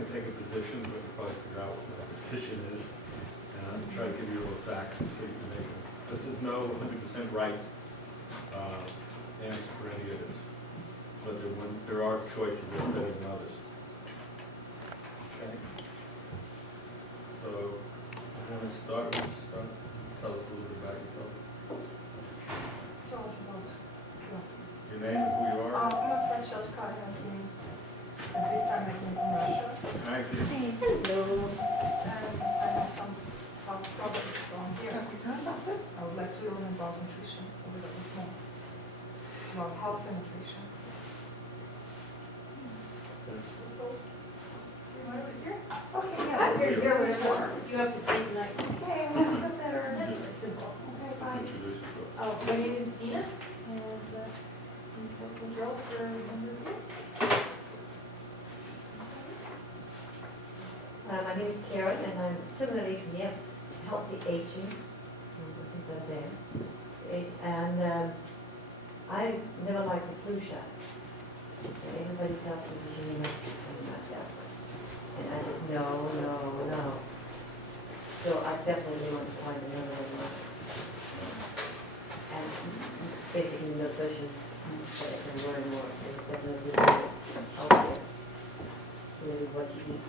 going to take a position, but you'll probably figure out what that position is. And I'll try to give you a little facts so you can make it. This is no 100% right answer for any of this. But there are choices that are better than others. Okay? So, I'm going to start. Tell us a little bit about yourself. Tell us about Your name and who you are. I'm Francesca. At this time I came from Russia. Thank you. Hello. And I have some products from here. Have you heard about this? I would like to learn about nutrition a little bit more. About health and nutrition. So, you want to here? Okay, yeah. Here, whatever. You have to say tonight. Okay, we have the better. That's simple. Okay, Just bye. introduce yourself. Oh, my name is Dina, and I've worked with girls for a number of years. My name is Karen, and I'm similarly to you, healthy aging, things like that. And I never liked the flu shot. And everybody tells me you must take myself. And I said, no. So I definitely want to find another one. And basically nutrition, so I can learn more. It's definitely out there, really what you eat.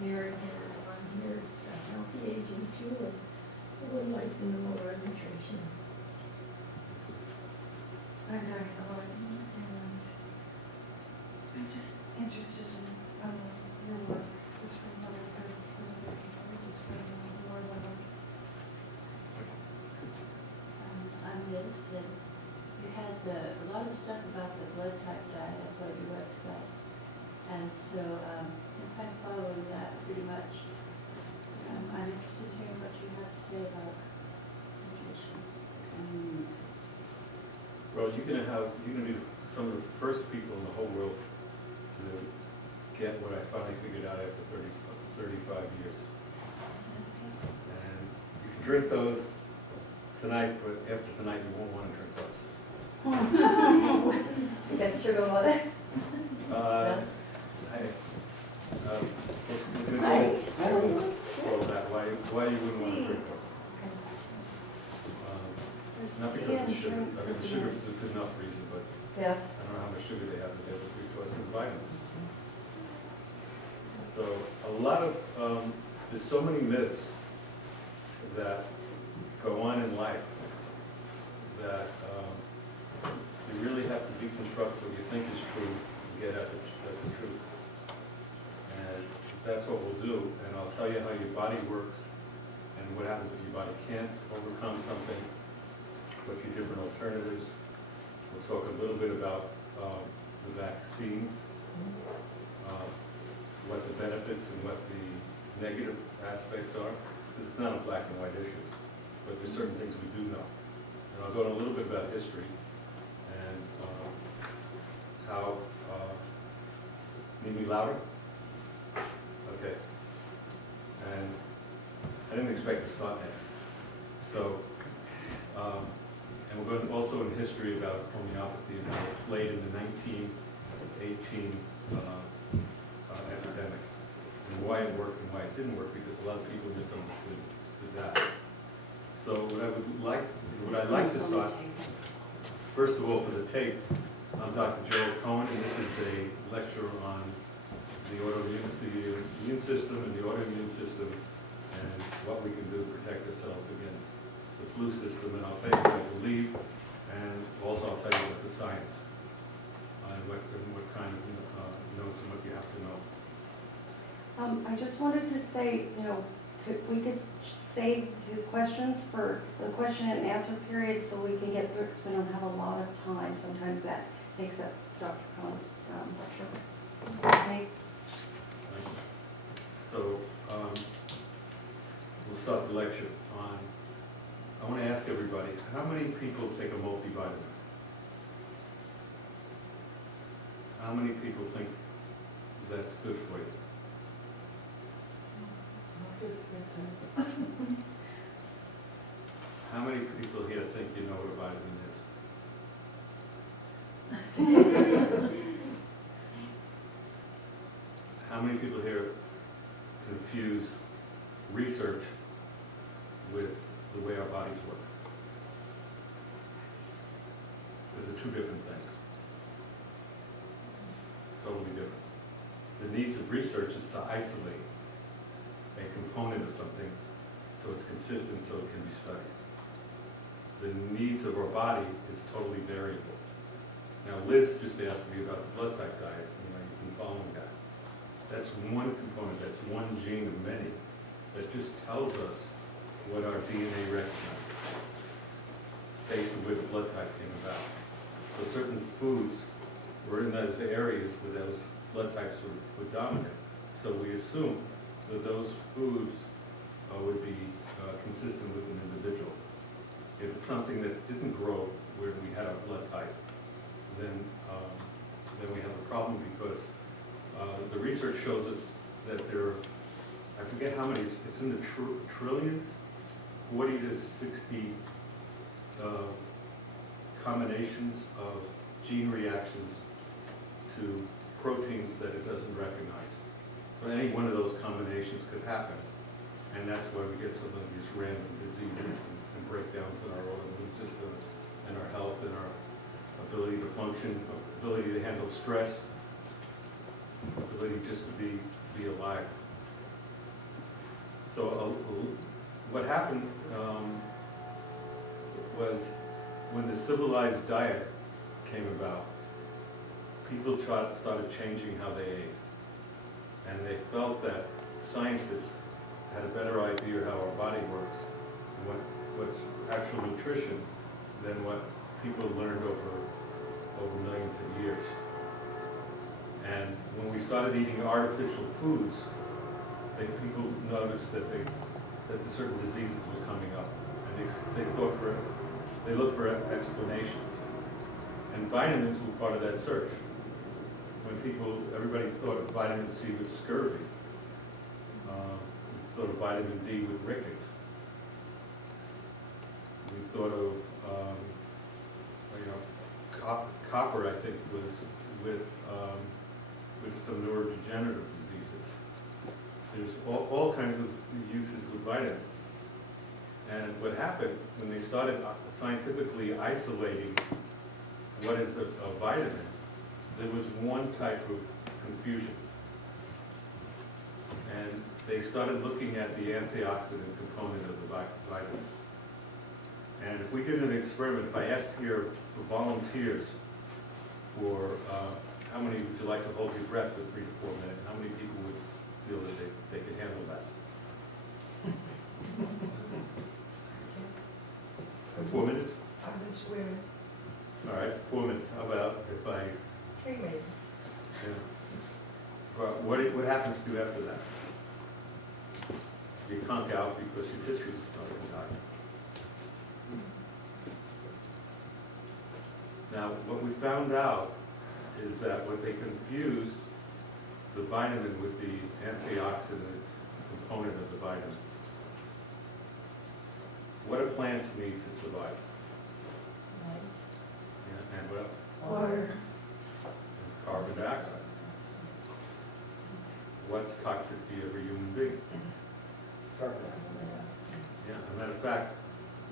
Mary, and I'm here to healthy aging too, and I would like to know more about nutrition. I'm Diane Owen, and I'm just interested in your work, just from other people, just from more level. I'm Liz, and you had a lot of stuff about the blood type diet up on your website. And so I'm kind of following that pretty much. I'm interested in hearing what you have to say about nutrition and the immune system. Well, you're going to be some of the first people in the whole world to get what I finally figured out after 35 years. And you can drink those tonight, but after tonight you won't want to drink those. You got sugar water? We're going to go through that, why you wouldn't want to drink those. Not because of sugar. I mean, the sugar is a good enough reason, but Yeah. I don't know how much sugar they have, but they have a free choice of vitamins. So a lot of, there's so many myths that go on in life that you really have to deconstruct what you think is true to get at the truth. And that's what we'll do, and I'll tell you how your body works and what happens if your body can't overcome something, what your different alternatives. We'll talk a little bit about the vaccines, what the benefits and what the negative aspects are. This is not a black and white issue, but there's certain things we do know. And I'll go into a little bit about history and how, need me louder? Okay. And I didn't expect to start that. So, and we're going to also in history about homeopathy and how it played in the 1918 epidemic, and why it worked and why it didn't work, because a lot of people misunderstood that. So what I'd like to start, first of all, for the tape, I'm Dr. Gerald Cohen, and this is a lecture on the immune system and the autoimmune system, and what we can do to protect ourselves against the flu system. And I'll tell you what I believe, and also I'll tell you what the science, and what kind of notes and what you have to know. I just wanted to say, if we could save the questions for the question and answer period so we can get through it, because we don't have a lot of time. Sometimes that takes up Dr. Cohen's lecture. Okay. So we'll start the lecture on, I want to ask everybody, how many people take a multivitamin? How many people think that's good for you? How many people here think you know what a vitamin is? how many people here confuse research with the way our bodies work? Those are two different things. Totally different. The needs of research is to isolate a component of something so it's consistent, so it can be studied. The needs of our body is totally variable. Now, Liz just asked me about the blood type diet, and I've been following that. That's one component, that's one gene of many that just tells us what our DNA recognizes based on where the blood type came about. So certain foods were in those areas where those blood types were dominant. So we assume that those foods would be consistent with an individual. If it's something that didn't grow where we had our blood type, then we have a problem, because the research shows us that there are, I forget how many, it's in the trillions, 40 to 60 combinations of gene reactions to proteins that it doesn't recognize. So any one of those combinations could happen, and that's why we get some of these random diseases and breakdowns in our autoimmune system and our health and our ability to function, ability to handle stress, ability just to be alive. So what happened was when the civilized diet came about, people started changing how they ate. And they felt that scientists had a better idea how our body works and what's actual nutrition than what people learned over millions of years. And when we started eating artificial foods, people noticed that the certain diseases were coming up, and they looked for explanations. And vitamins were part of that search. When everybody thought of vitamin C with scurvy, we thought of vitamin D with rickets. We thought of, copper, I think, was with some neurodegenerative diseases. There's all kinds of uses with vitamins. And what happened when they started scientifically isolating what is a vitamin, there was one type of confusion. And they started looking at the antioxidant component of the vitamin. And if we did an experiment, if I asked here for volunteers for how many would you like to hold your breath for 3 to 4 minutes, how many people would feel that they could handle that? For 4 minutes? I've been swearing. All right, 4 minutes. How about if I, 3 minutes. yeah. Well, what happens to you after that? You conk out because your tissues start to die. Now, what we found out is that what they confused the vitamin with the antioxidant component of the vitamin. What do plants need to survive? Yeah, and what else? Water. And carbon dioxide. What's toxic to every human being? Yeah, as a matter of fact,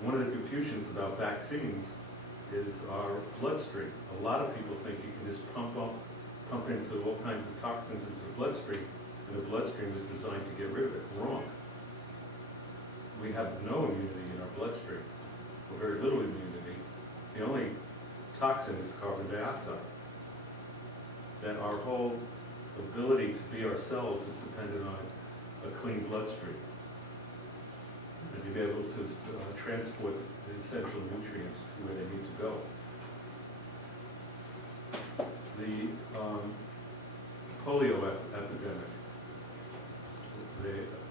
one of the confusions about vaccines is our bloodstream. A lot of people think you can just pump into all kinds of toxins into the bloodstream, and the bloodstream is designed to get rid of it. Wrong. We have no immunity in our bloodstream, or very little immunity. The only toxin is carbon dioxide. That our whole ability to be ourselves is dependent on a clean bloodstream, and to be able to transport the essential nutrients to where they need to go. The polio epidemic.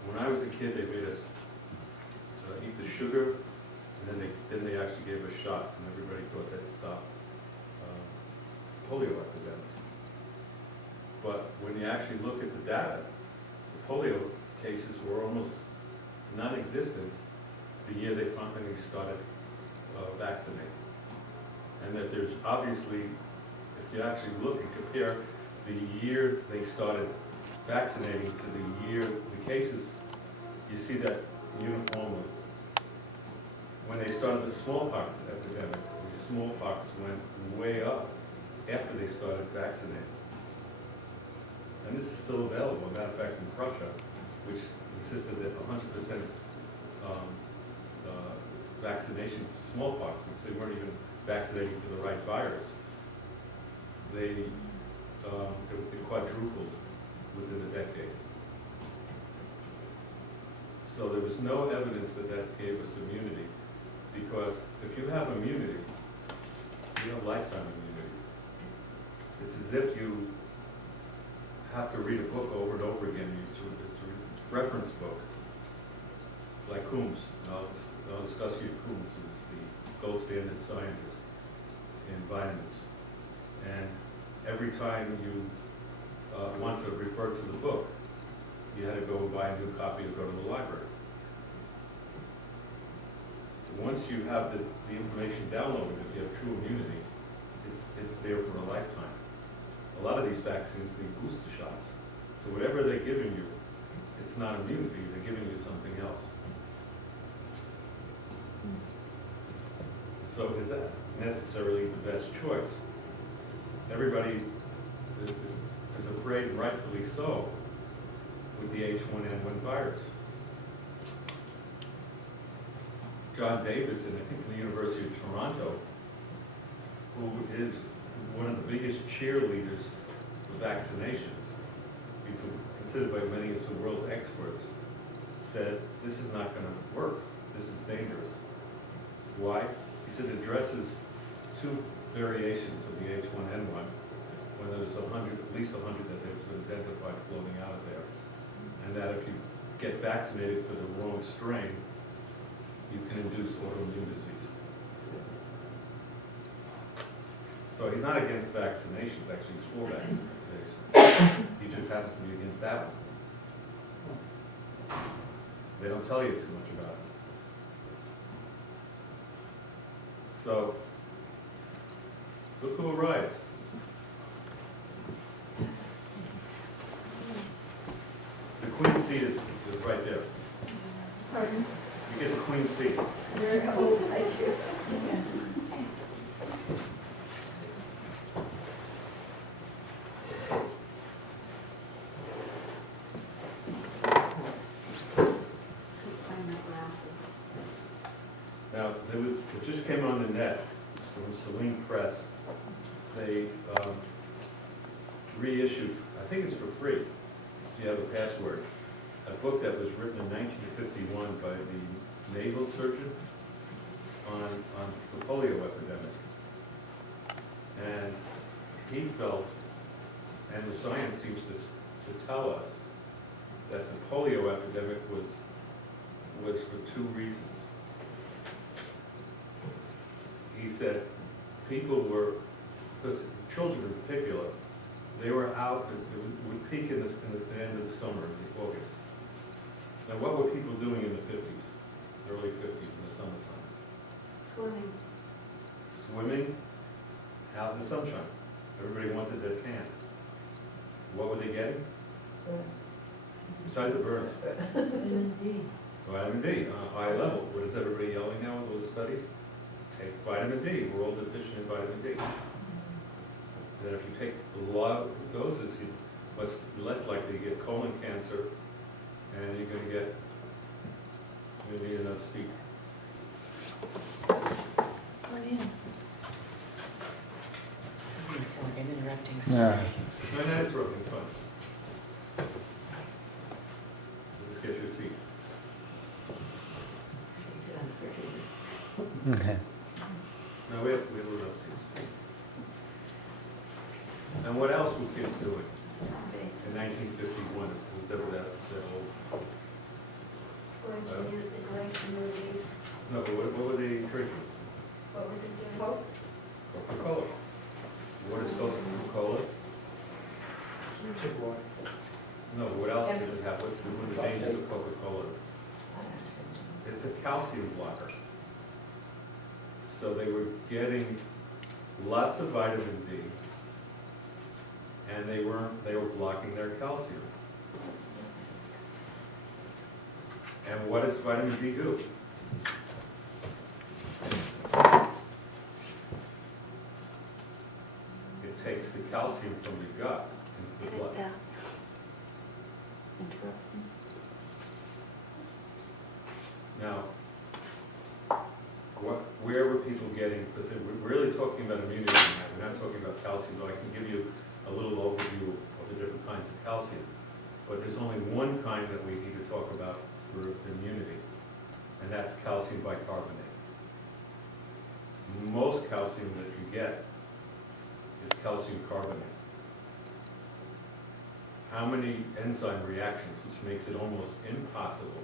When I was a kid, they made us eat the sugar, and then they actually gave us shots, and everybody thought that stopped polio epidemic. But when you actually look at the data, the polio cases were almost non-existent the year they finally started vaccinating. And that there's obviously, if you actually look and compare the year they started vaccinating to the year, the cases, you see that uniformly. When they started the smallpox epidemic, the smallpox went way up after they started vaccinating. And this is still available. Matter of fact, in Prussia, which insisted that 100% vaccination for smallpox, which they weren't even vaccinating for the right virus, they quadrupled within a decade. So there was no evidence that that gave us immunity, because if you have immunity, you have lifetime immunity. It's as if you have to read a book over and over again. It's a reference book, like Coombs. I'll discuss you Coombs, who's the gold standard scientist in vitamins. And every time you want to refer to the book, you had to go and buy a new copy or go to the library. Once you have the information downloaded, if you have true immunity, it's there for a lifetime. A lot of these vaccines need booster shots. So whatever they're giving you, it's not immunity, they're giving you something else. So is that necessarily the best choice? Everybody is afraid, and rightfully so, with the H1N1 virus. John Davison, I think from the University of Toronto, who is one of the biggest cheerleaders for vaccinations, he's considered by many as the world's experts, said this is not going to work, this is dangerous. Why? He said it addresses two variations of the H1N1, when there's at least 100 that has been identified floating out of there, and that if you get vaccinated for the wrong strain, you can induce autoimmune disease. So he's not against vaccinations, actually he's for vaccination. He just happens to be against that one. They don't tell you too much about it. So, look who arrived. The Queen seat is right there. Pardon? You get the Queen seat. You're old, I do. Find my glasses. Now, it just came on the net, so from Celine Press, they reissued, I think it's for free, if you have a password, a book that was written in 1951 by the naval surgeon on the polio epidemic. And he felt, and the science seems to tell us, that the polio epidemic was for two reasons. He said people were, because children in particular, they were out, it would peak in the end of the summer, in August. Now what were people doing in the 50s, early 50s in the summertime? Swimming. Swimming out in the sunshine. Everybody wanted their tan. What were they getting? Besides the burns. Vitamin D. Vitamin D, on a high level. What is everybody yelling now with all the studies? Take vitamin D, we're all deficient in vitamin D. That if you take a lot of doses, you're less likely to get colon cancer, and you're going to get maybe enough C. I'm interrupting. Yeah. No, no, it's working, it's fine. Let's get your seat. I can sit on the refrigerator. Okay. No, we have enough seats. And what else were kids doing in 1951? Was ever that old? Going to movies, No, but what were they drinking? what were they doing? Coca-Cola. What is Coca-Cola? No, but what else does it have? What's one of the dangers of Coca-Cola? It's a calcium blocker. So they were getting lots of vitamin D, and they were blocking their calcium. And what does vitamin D do? It takes the calcium from your gut into the blood. Interrupting. Now, where were people getting, because we're really talking about immunity now, we're not talking about calcium, but I can give you a little overview of the different kinds of calcium. But there's only one kind that we need to talk about for immunity, and that's calcium bicarbonate. Most calcium that you get is calcium carbonate. How many enzyme reactions, which makes it almost impossible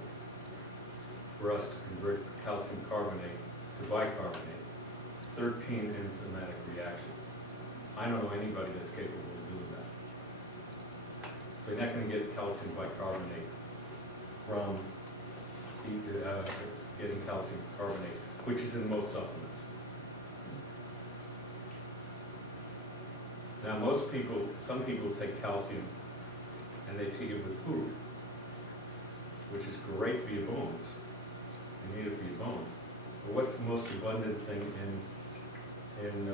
for us to convert calcium carbonate to bicarbonate, 13 enzymatic reactions. I don't know anybody that's capable of doing that. So you're not going to get calcium bicarbonate from getting calcium carbonate, which is in most supplements. Now some people take calcium and they take it with food, which is great for your bones. You need it for your bones. But what's the most abundant thing in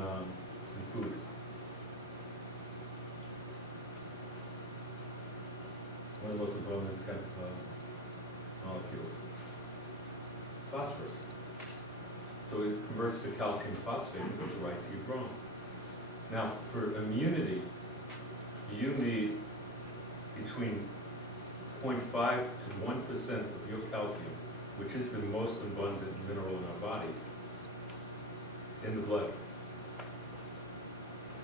food? One of the most abundant molecules. Phosphorus. So it converts to calcium phosphate and goes right to your bone. Now, for immunity, you need between 0.5 to 1% of your calcium, which is the most abundant mineral in our body, in the blood.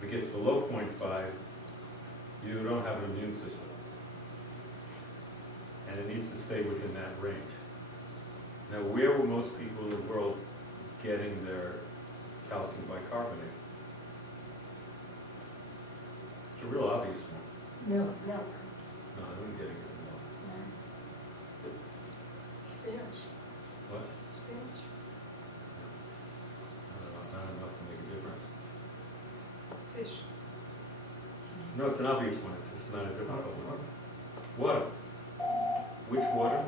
If it gets below 0.5, you don't have an immune system. And it needs to stay within that range. Now, where were most people in the world getting their calcium bicarbonate? It's a real obvious one. Milk. Milk. No, I wouldn't get it in milk. Spinach. What? Spinach. Not enough to make a difference. Fish. No, it's an obvious one. It's just not a difficult one. Water. Which water?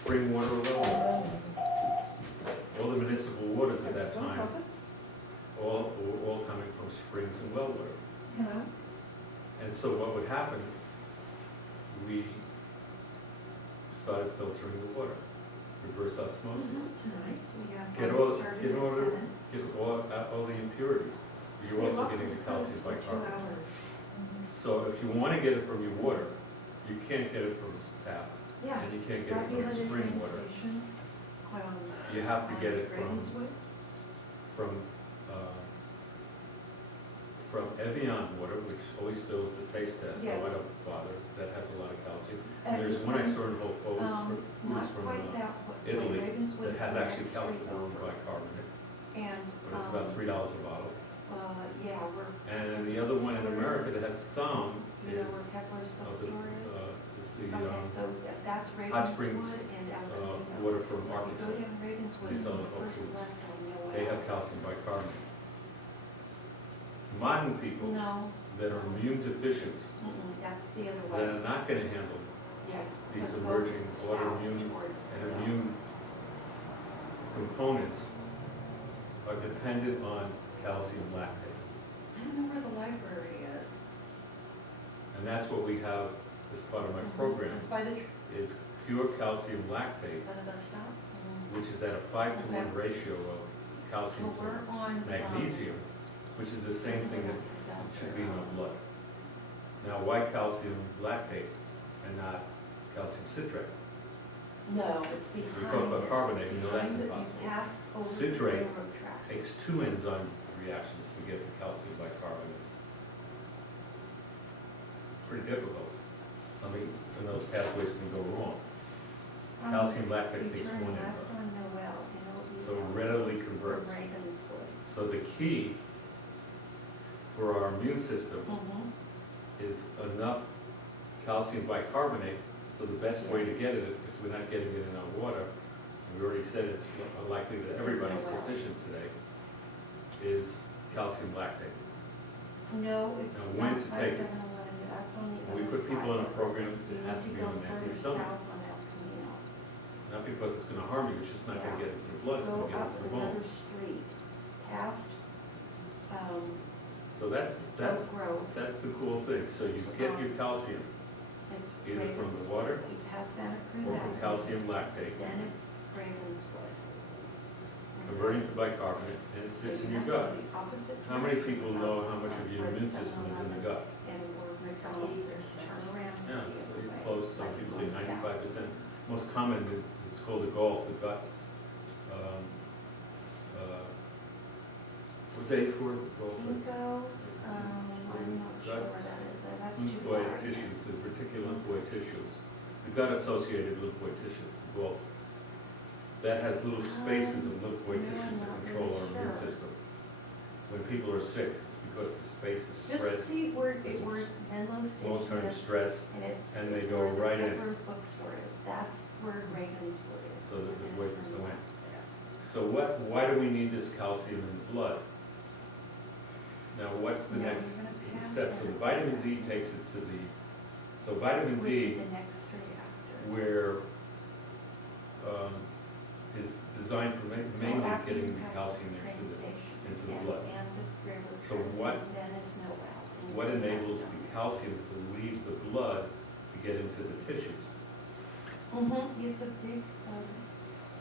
Spring water or well water? All the municipal waters at that time, all coming from springs and well water. Hello? And so what would happen, we started filtering the water, reverse osmosis. Tonight, we have. Get all the impurities. You're also getting the calcium For 2 bicarbonate. hours. So if you want to get it from your water, you can't get it from the tap, Yeah. and you can't get Right it from behind the spring train water. station, You have to get it Ravenswood. from Evian water, which always fills the taste test, so Yeah. I don't bother, that has a lot of calcium. And There's it's one I in, saw in Whole Foods, Not foods from quite that, way. Italy, Ravenswood that has is the actually next calcium street and over. bicarbonate, And, but it's about $3 a bottle. yeah, we're. And the other one in America that has some You know is, where Kepler's bookstore is? is the Okay, so that's Hot Springs, Ravenswood and Altoona. water from So if you Arkansas. go down Ravenswood, They it's sell the it at Whole first Foods. left on Mill They Ave. have calcium bicarbonate. Modern people No, that are immune deficient, that's the other that way. are not going to handle Yeah. these so go emerging south autoimmune towards, and immune components are dependent on calcium lactate. I don't know where the library is. And that's what we have as part of my program, It's by the, is pure calcium lactate, by the bus stop. which is at a 5-to-1 ratio of calcium So we're to on. magnesium, which is the same thing that should be in our blood. Now, why calcium lactate and not calcium citrate? No, it's behind. We talk about carbonate, you know that's Behind it, impossible. You pass over the Citrate railroad track. Takes 2 enzyme reactions to get to calcium bicarbonate. Pretty difficult. Something in those pathways can go wrong. Calcium lactate takes 1 You turn left enzyme, on Noel, and it'll be so it down readily from converts. Ravenswood. So the key for our immune system is enough calcium bicarbonate, so the best way to get it, if we're not getting it in our water, and we already said it's unlikely that everybody's deficient today, is calcium lactate. No, it's Now, when not to by take it? 7-Eleven, that's on the When we other put people on a side. program, You it has to need be on an go empty further stomach. south on El Camino. Not because it's gonna harm you, it's just not gonna Yeah. get into the blood, it's Go gonna get up into the another bones. street, past, So that's Oak Grove. that's the cool thing. So you get your calcium It's either from the Ravenswood. water You pass Santa Cruz or from Avenue, calcium lactate, then it's Ravenswood. converting to bicarbonate, and it sits in your gut. How many people know how much of your immune system is in the gut? And where McDonald's is, turn around. Yeah, the so other you're way, close, some like people say going south. 95%. Most common is, it's called the gall, the gut. What's A for, the gall? Ginkgo's, I'm not sure where that is, that's too far. Lymphoid tissues, the particular lymphoid tissues, the gut-associated lymphoid tissues, the galls. That has little spaces of lymphoid no, I'm tissues that not control our really immune sure. system. When people are sick, it's because the space is spread, Just see where, It's where Menlo long-term Station is, stress, and it's and they where go right the in. Pepper's bookstore is, that's where Ravenswood is. so that the And waste it's is in going. there. So why do we need this calcium in the blood? Now, what's the Now, next we're gonna pass step? So that. the vitamin D takes it to the, so vitamin Which D, is the next street after. where, is designed for mainly After you getting the pass calcium train into station into the and- blood. And the railroad So tracks, what- and then it's Noel. and What you enables pass the calcium to leave the blood to get into the tissues? It's a big,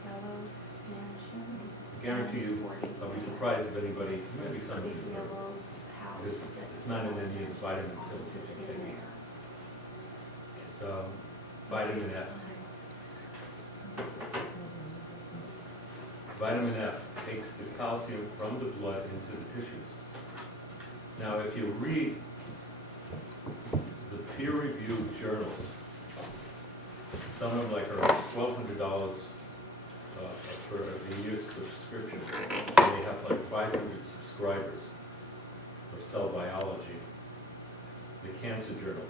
yellow mansion. I guarantee you, I'll be surprised if anybody, maybe some of Big you, yellow house. because it's not in any of the vitamin pills that you in take. there. Vitamin F. Vitamin F takes the calcium from the blood into the tissues. Now, if you read the peer-reviewed journals, some of them like are $1,200 for a year's subscription, and they have like 500 subscribers of cell biology, the cancer journals.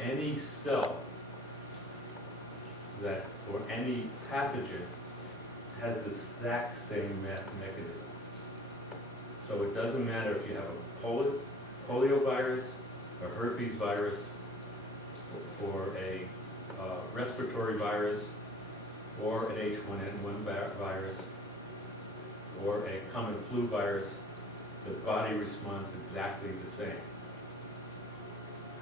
Any cell that, or any pathogen has the exact same mechanism. So it doesn't matter if you have a polio virus, a herpes virus, or a respiratory virus, or an H1N1 virus, or a common flu virus, the body responds exactly the same.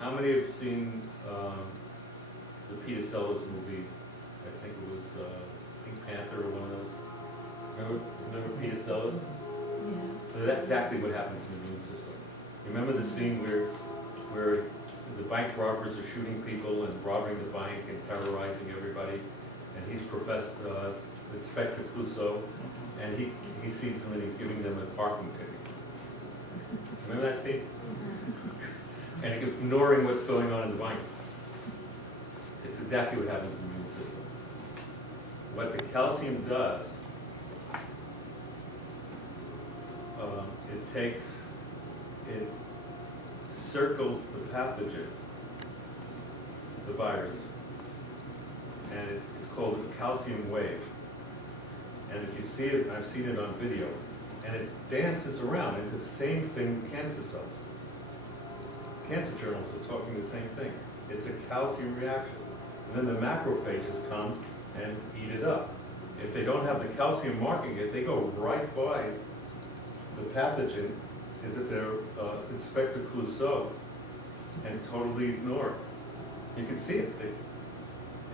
How many have seen the Peter Sellers movie? I think it was Pink Panther or one of those. Remember Peter Sellers? Yeah. So that's exactly what happens in the immune system. Remember the scene where the bank robbers are shooting people and robbing the bank and terrorizing everybody, and he's Inspector Clouseau, and he sees them and he's giving them a parking ticket. Remember that scene? And ignoring what's going on in the bank. It's exactly what happens in the immune system. What the calcium does, it circles the pathogen, the virus, and it's called a calcium wave. And if you see it, I've seen it on video, and it dances around, and it's the same thing with cancer cells. Cancer journals are talking the same thing. It's a calcium reaction. And then the macrophages come and eat it up. If they don't have the calcium marking it, they go right by the pathogen, is it their Inspector Clouseau, and totally ignore it. You can see it.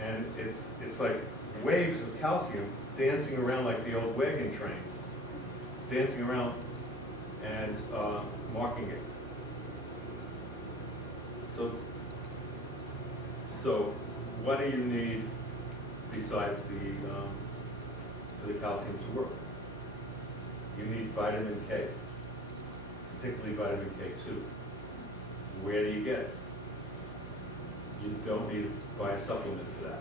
And it's like waves of calcium dancing around like the old wagon train, dancing around and marking it. So what do you need besides for the calcium to work? You need vitamin K, particularly vitamin K2. Where do you get it? You don't need to buy a supplement for that.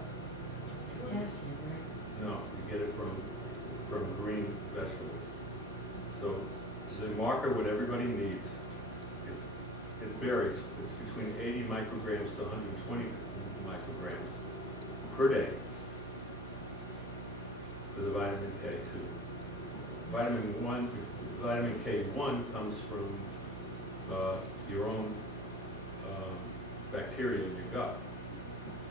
Potassium, right? No, you get it from green vegetables. So the marker, what everybody needs, it varies. It's between 80 micrograms to 120 micrograms per day for the vitamin K2. Vitamin vitamin K1 comes from your own bacteria in your gut.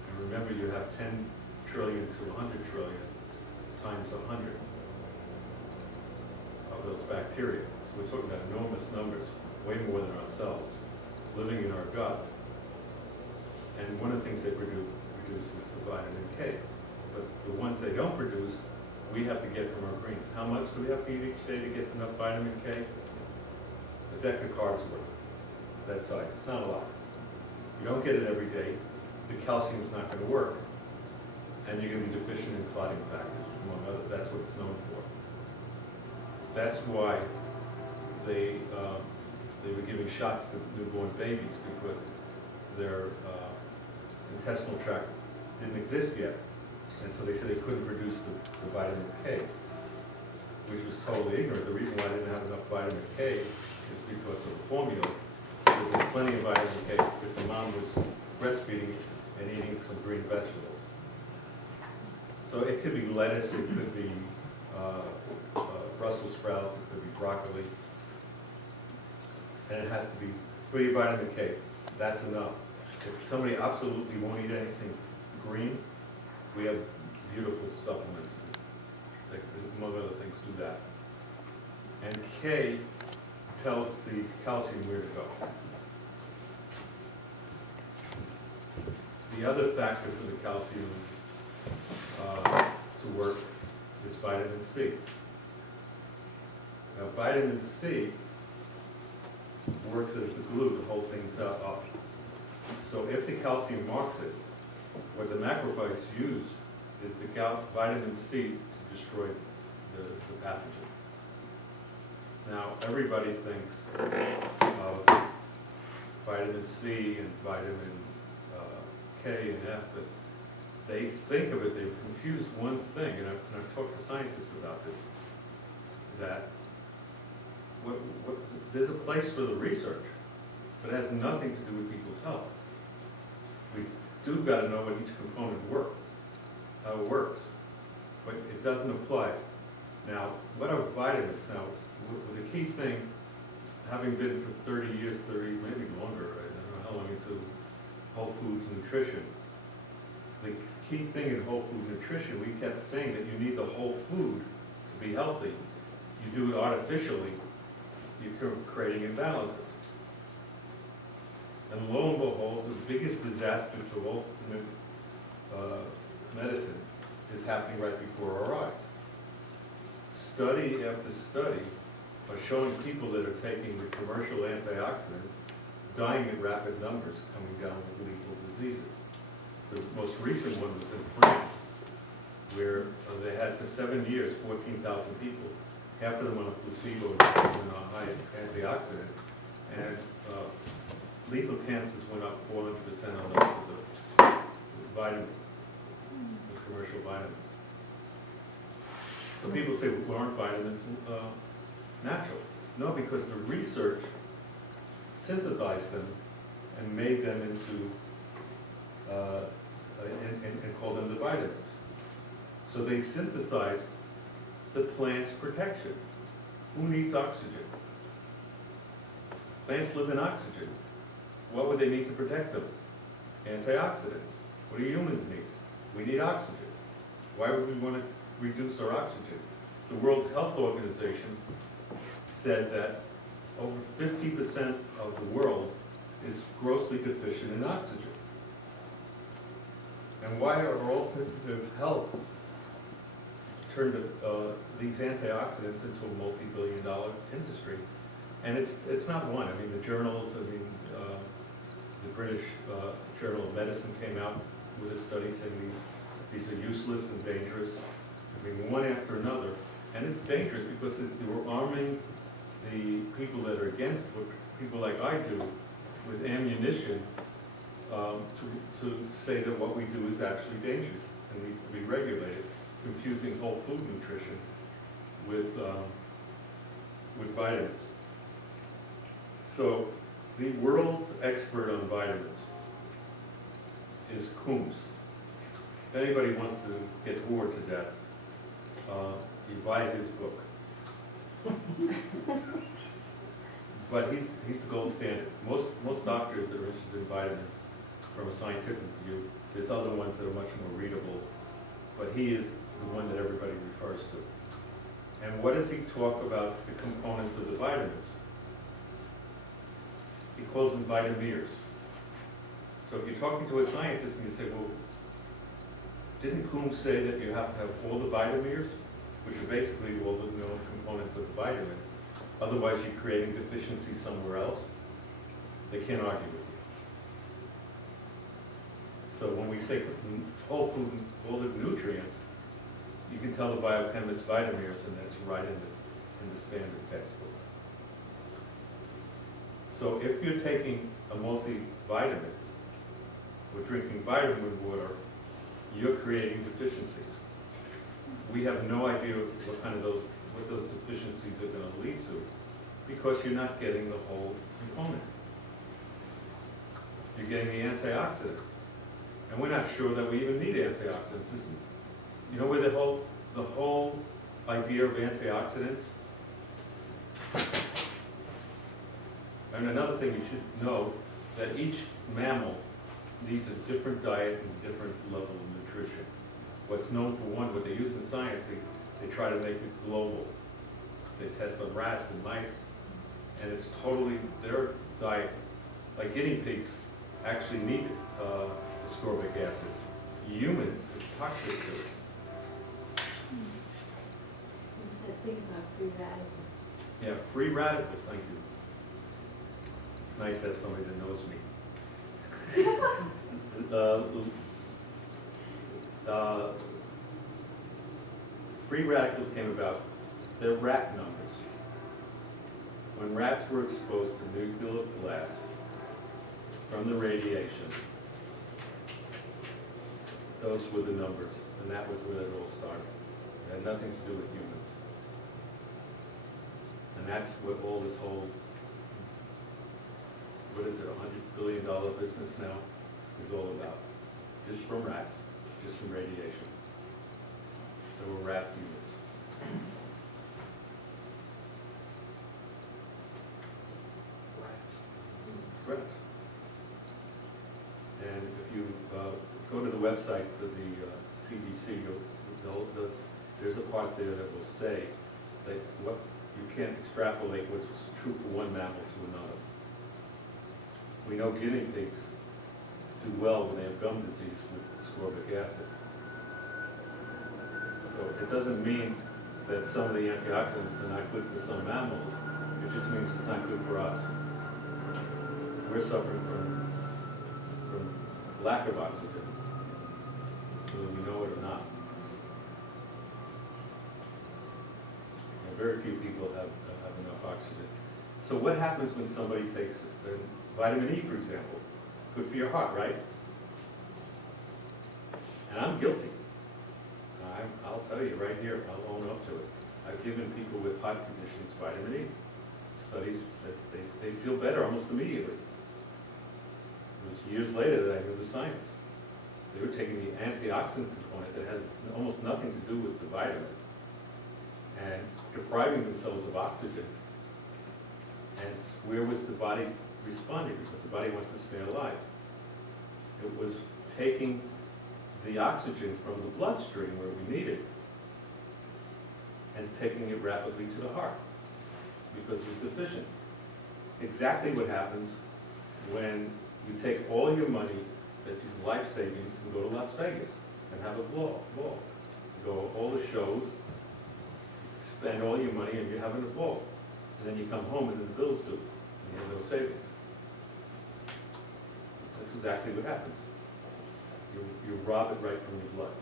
And remember, you have 10 trillion to 100 trillion times 100 of those bacteria. So we're talking about enormous numbers, way more than our cells, living in our gut. And one of the things they produce is the vitamin K. But the ones they don't produce, we have to get from our greens. How much do we have to eat each day to get enough vitamin K? A deck of cards worth, that size. It's not a lot. You don't get it every day. The calcium's not going to work. And you're going to be deficient in clotting factors, among other. That's what it's known for. That's why they were giving shots to newborn babies, because their intestinal tract didn't exist yet. And so they said they couldn't produce the vitamin K, which was totally ignorant. The reason why they didn't have enough vitamin K is because of the formula. There was plenty of vitamin K if the mom was breastfeeding and eating some green vegetables. So it could be lettuce, it could be Brussels sprouts, it could be broccoli. And it has to be free vitamin K. That's enough. If somebody absolutely won't eat anything green, we have beautiful supplements that, among other things, do that. And K tells the calcium where to go. The other factor for the calcium to work is vitamin C. Now, vitamin C works as the glue to hold things up. So if the calcium marks it, what the macrophages use is the vitamin C to destroy the pathogen. Now, everybody thinks of vitamin C and vitamin K and F, but they think of it, they've confused one thing, and I've talked to scientists about this, that there's a place for the research, but it has nothing to do with people's health. We do got to know what each component how it works, but it doesn't apply. Now, what are vitamins? Now, the key thing, having been for 30 years, maybe longer, I don't know how long, into whole foods nutrition, the key thing in whole food nutrition, we kept saying that you need the whole food to be healthy. You do it artificially, you're creating imbalances. And lo and behold, the biggest disaster to ultimate medicine is happening right before our eyes. Study after study are showing people that are taking the commercial antioxidants dying in rapid numbers, coming down with lethal diseases. The most recent one was in France, where they had for 7 years 14,000 people, half of them on a placebo and half of them on a high antioxidant, and lethal cancers went up 400% on those with the vitamins, the commercial vitamins. So people say, well, aren't vitamins natural? No, because the research synthesized them and made them into, and called them the vitamins. So they synthesized the plant's protection. Who needs oxygen? Plants live in oxygen. What would they need to protect them? Antioxidants. What do humans need? We need oxygen. Why would we want to reduce our oxygen? The World Health Organization said that over 50% of the world is grossly deficient in oxygen. And why are alternative health turned these antioxidants into a multi-billion-dollar industry? And it's not one. I mean, the journals, the British Journal of Medicine came out with a study saying these are useless and dangerous. I mean, one after another. And it's dangerous because we're arming the people that are against what people like I do with ammunition to say that what we do is actually dangerous and needs to be regulated, confusing whole food nutrition with vitamins. So the world's expert on vitamins is Coombs. If anybody wants to get bored to death, you buy his book. But he's the gold standard. Most doctors that are interested in vitamins from a scientific view, there's other ones that are much more readable, but he is the one that everybody refers to. And what does he talk about the components of the vitamins? He calls them vitamiers. So if you're talking to a scientist and you say, well, didn't Coombs say that you have to have all the vitamiers, which are basically all the known components of the vitamin, otherwise you're creating deficiency somewhere else? They can't argue with you. So when we say whole food, all the nutrients, you can tell the biochemist vitamiers, and that's right in the standard textbooks. So if you're taking a multivitamin or drinking vitamin water, you're creating deficiencies. We have no idea what those deficiencies are going to lead to, because you're not getting the whole component. You're getting the antioxidant. And we're not sure that we even need antioxidants. You know where the whole idea of antioxidants? And another thing you should know, that each mammal needs a different diet and a different level of nutrition. What's known for one, what they use in science, they try to make it global. They test on rats and mice, and it's totally their diet. Like guinea pigs actually need ascorbic acid. Humans, it's toxic to it. You said think about free radicals. Yeah, free radicals, thank you. It's nice to have somebody that knows me. Free radicals came about, they're rat numbers. When rats were exposed to nuclear blast from the radiation, those were the numbers, and that was where it all started. It had nothing to do with humans. And that's what all this whole, what is it, $100 billion business now is all about. Just from rats, just from radiation. There were rat units. Rats. And if you go to the website for the CDC, there's a part there that will say that you can't extrapolate what's true for one mammal to another. We know guinea pigs do well when they have gum disease with ascorbic acid. So it doesn't mean that some of the antioxidants are not good for some mammals. It just means it's not good for us. We're suffering from lack of oxygen, whether we know it or not. And very few people have enough oxygen. So what happens when somebody takes vitamin E, for example? Good for your heart, right? And I'm guilty. I'll tell you right here, I'll own up to it. I've given people with heart conditions vitamin E. Studies said they feel better almost immediately. It was years later that I knew the science. They were taking the antioxidant component that has almost nothing to do with the vitamin and depriving themselves of oxygen. And where was the body responding? Because the body wants to stay alive. It was taking the oxygen from the bloodstream where we need it and taking it rapidly to the heart because it was deficient. Exactly what happens when you take all your money that is life savings and go to Las Vegas and have a ball. You go to all the shows, spend all your money, and you're having a ball. And then you come home and the bills due, and you have no savings. That's exactly what happens. You rob it right from your blood.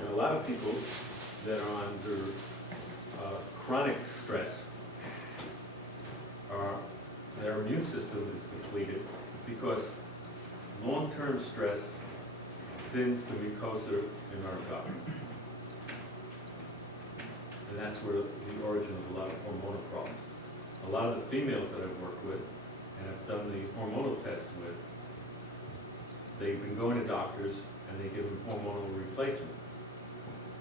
And a lot of people that are under chronic stress, their immune system is depleted because long-term stress thins the mucosa in our gut. And that's where the origin of a lot of hormonal problems. A lot of the females that I've worked with and have done the hormonal test with, they've been going to doctors and they give them hormonal replacement,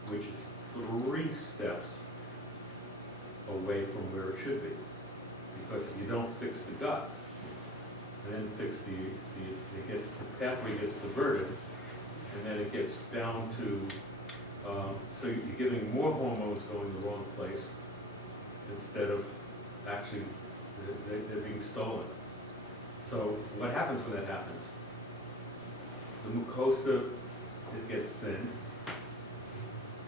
which is 3 steps away from where it should be. Because if you don't fix the gut, and then fix the pathway gets diverted, and then it gets down to, so you're giving more hormones going the wrong place, instead of actually, they're being stolen. So what happens when that happens? The mucosa, it gets thin,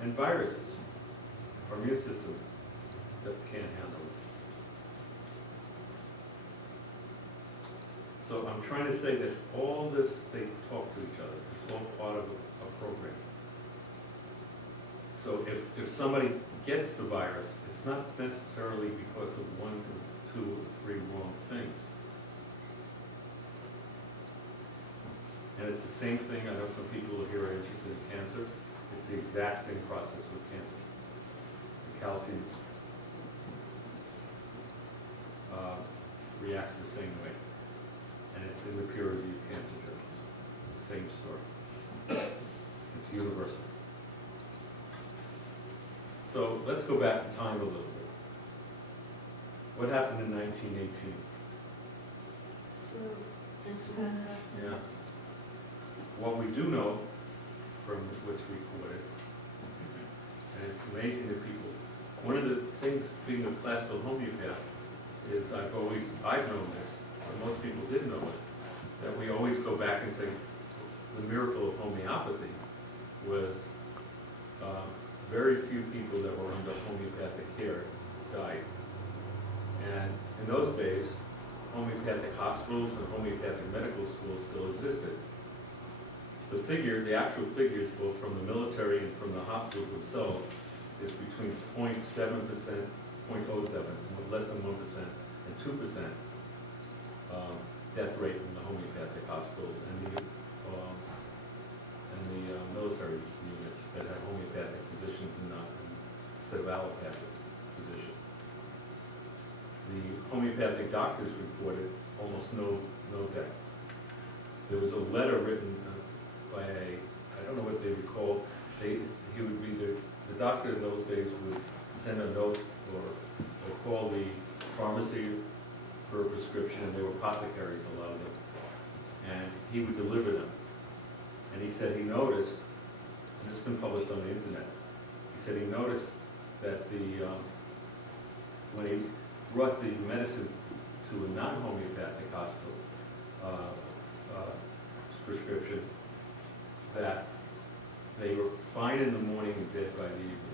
and viruses, our immune system, that can't handle it. So I'm trying to say that all this, they talk to each other, it's all part of a program. So if somebody gets the virus, it's not necessarily because of one, two, or three wrong things. And it's the same thing, I know some people here are interested in cancer, it's the exact same process with cancer. The calcium reacts the same way, and it's in the peer-reviewed cancer journals. Same story. It's universal. So let's go back in time a little bit. What happened in 1918? So, influenza. Yeah. What we do know from what's recorded, and it's amazing that people, one of the things being a classical homeopath is I've known this, but most people didn't know it, that we always go back and say the miracle of homeopathy was very few people that were under homeopathic care died. And in those days, homeopathic hospitals and homeopathic medical schools still existed. The actual figures, both from the military and from the hospitals themselves, is between 0.7%, 0.07, less than 1%, and 2% death rate in the homeopathic hospitals and the military units that have homeopathic physicians and not instead of allopathic physicians. The homeopathic doctors reported almost no deaths. There was a letter written by I don't know what they would call, he would be the doctor in those days would send a note or call the pharmacy for a prescription, and they were apothecaries, a lot of them, and he would deliver them. And he said he noticed, and it's been published on the internet, he said he noticed that when he brought the medicine to a non-homeopathic hospital prescription, that they were fine in the morning and dead by the evening.